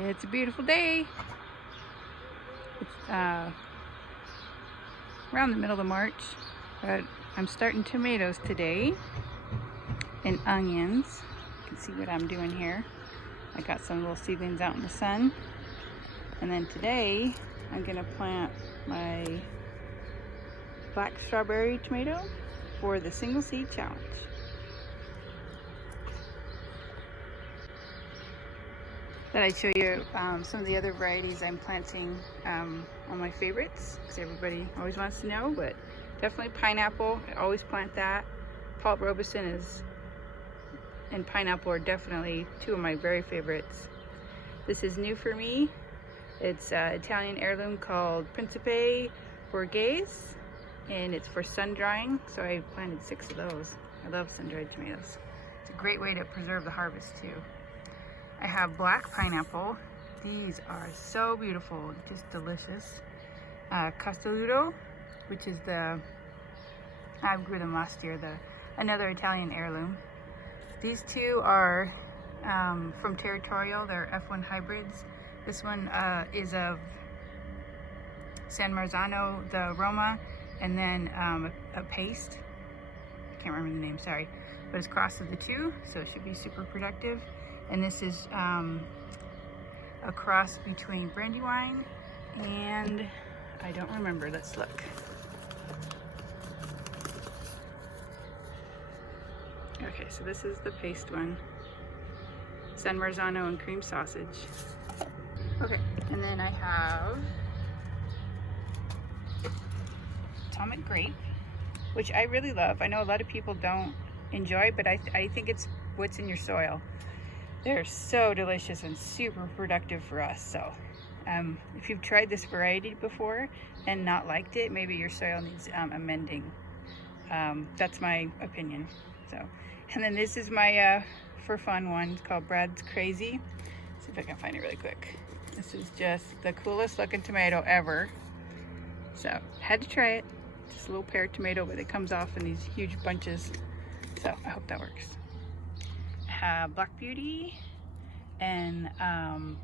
It's a beautiful day. It's around the middle of March, but I'm starting tomatoes today and onions. You can see what I'm doing here. I got some little seedlings out in the sun. And then today I'm gonna plant my black strawberry tomato for the single seed challenge. Then I'd show you some of the other varieties I'm planting on my favorites, because everybody always wants to know, but definitely pineapple. I always plant that. Paul Robeson and pineapple are definitely two of my very favorites. This is new for me. It's Italian heirloom called Principe Borghese, and it's for sun drying, so I planted 6 of those. I love sun-dried tomatoes. It's a great way to preserve the harvest too. I have black pineapple. These are so beautiful, just delicious. Castelluto, which is I grew them last year, another Italian heirloom. These two are from Territorial, they're F1 hybrids. This one is of San Marzano, the Roma, and then a paste. I can't remember the name, sorry. But it's crossed with the two, so it should be super productive. And this is a cross between Brandywine and I don't remember. Let's look. Okay, so this is the paste one. San Marzano and cream sausage. Okay, and then I have Atomic Grape, which I really love. I know a lot of people don't enjoy, but I think it's what's in your soil. They're so delicious and super productive for us. So if you've tried this variety before and not liked it, maybe your soil needs amending. That's my opinion. So, and then this is my for fun one. It's called Brad's Crazy. Let's see if I can find it really quick. This is just the coolest looking tomato ever. So had to try it. Just a little pear tomato, but it comes off in these huge bunches. So I hope that works. Black Beauty and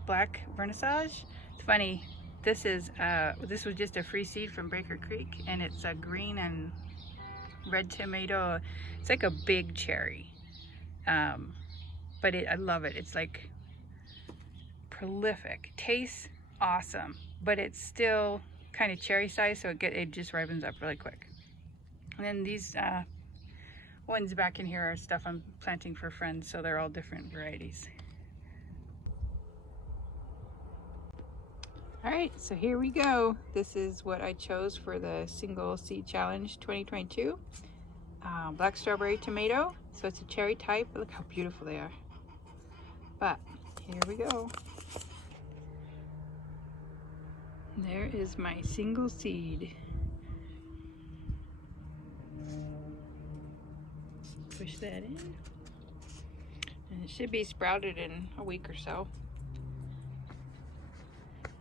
Black Vernissage. It's funny, this was just a free seed from Baker Creek, and it's a green and red tomato. It's like a big cherry, but I love it. It's like prolific, tastes awesome, but it's still kind of cherry size, so it just ripens up really quick. And then these ones back in here are stuff I'm planting for friends, so they're all different varieties. All right, so here we go. This is what I chose for the Single Seed Challenge 2022. Black strawberry tomato. So it's a cherry type. Look how beautiful they are. But here we go. There is my single seed. Push that in, and it should be sprouted in a week or so.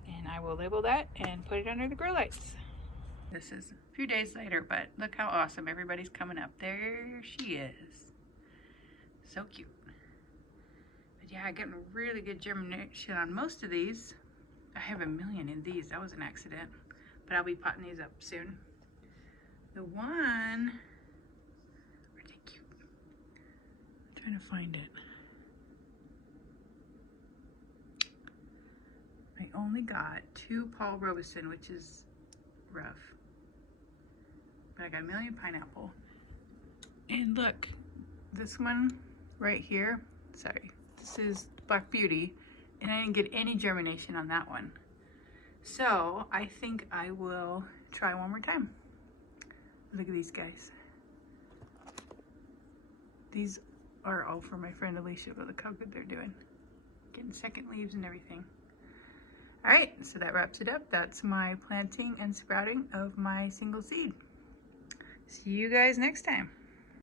And I will label that and put it under the grow lights. This is a few days later, but look how awesome everybody's coming up. There she is. So cute. But yeah, I got really good germination on most of these. I have 1 million in these. That was an accident, but I'll be potting these up soon. The one, trying to find it. I only got 2 Paul Robeson, which is rough. But I got 1 million pineapple. And look, this one right here, sorry, this is Black Beauty, and I didn't get any germination on that one. So I think I will try one more time. Look at these guys. These are all for my friend Alicia, but look how good they're doing. Getting second leaves and everything. All right, so that wraps it up. That's my planting and sprouting of my single seed. See you guys next time.